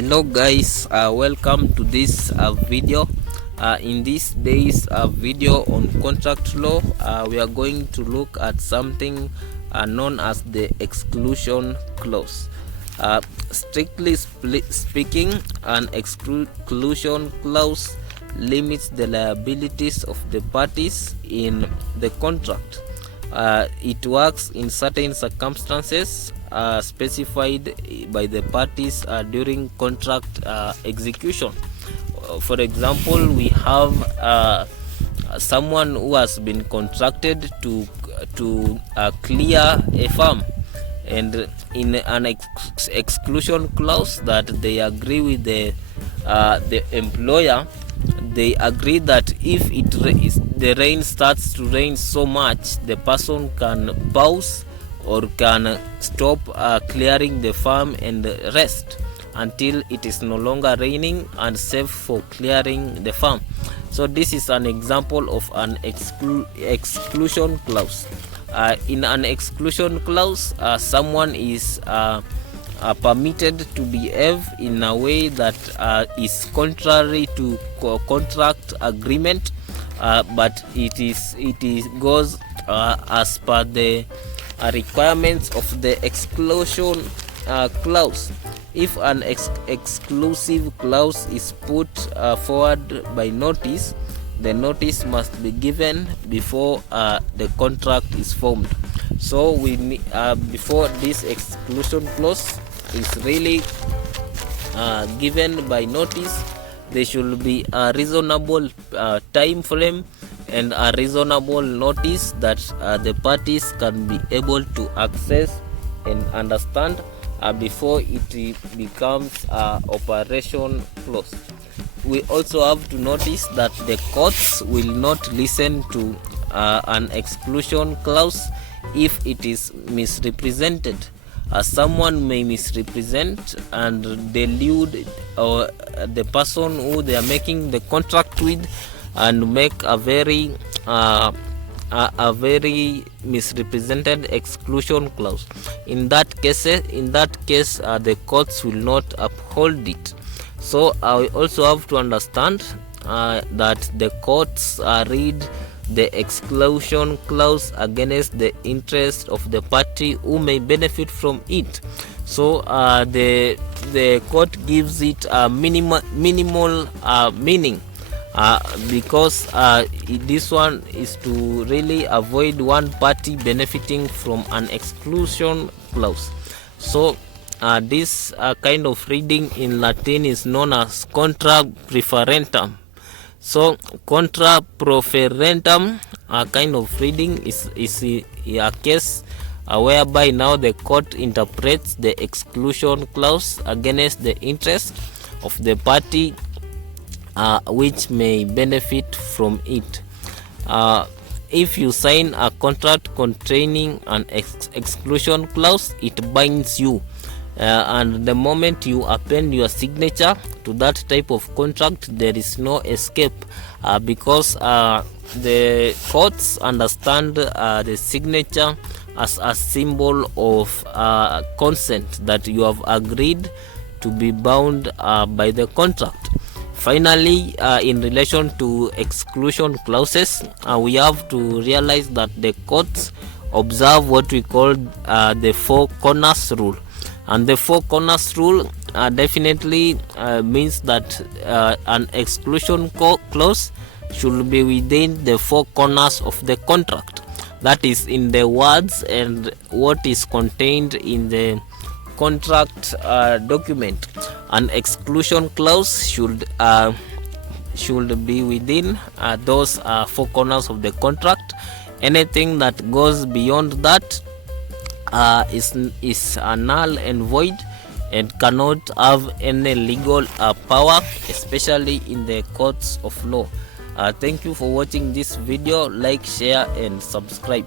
Hello guys, welcome to this video. In this day's video on contract law, we are going to look at something known as the exclusion clause. Strictly speaking, an exclusion clause limits the liabilities of the parties in the contract. It works in certain circumstances specified by the parties during contract execution. For example, we have someone who has been contracted to clear a farm, and in an exclusion clause that they agree with the employer, they agree that if the rain starts to rain so much, the person can pause or can stop clearing the farm and rest until it is no longer raining and safe for clearing the farm. So this is an example of an exclusion clause. In an exclusion clause, someone is permitted to behave in a way that is contrary to contract agreement, but it goes as per the requirements of the exclusion clause. If an exclusive clause is put forward by notice, the notice must be given before the contract is formed. So we before this exclusion clause is really given by notice, there should be a reasonable time frame and a reasonable notice that the parties can be able to access and understand before it becomes operation clause. We also have to notice that the courts will not listen to an exclusion clause if it is misrepresented. Someone may misrepresent and delude the person who they are making the contract with and make a very misrepresented exclusion clause. In that case, the courts will not uphold it. So we also have to understand that the courts read the exclusion clause against the interest of the party who may benefit from it. So the court gives it a minimal meaning, because this one is to really avoid one party benefiting from an exclusion clause. So this kind of reading in Latin is known as contra preferentum. So contra preferentum kind of reading is a case whereby now the court interprets the exclusion clause against the interest of the party which may benefit from it. If you sign a contract containing an exclusion clause, it binds you. And the moment you append your signature to that type of contract, there is no escape, because the courts understand the signature as a symbol of consent that you have agreed to be bound by the contract. Finally, in relation to exclusion clauses, we have to realize that the courts observe what we call the four corners rule. And the four corners rule definitely means that an exclusion clause should be within the four corners of the contract. That is, in the words and what is contained in the contract document. An exclusion clause should be within those four corners of the contract. Anything that goes beyond that is null and void and cannot have any legal power, especially in the courts of law. Thank you for watching this video. Like, share and subscribe.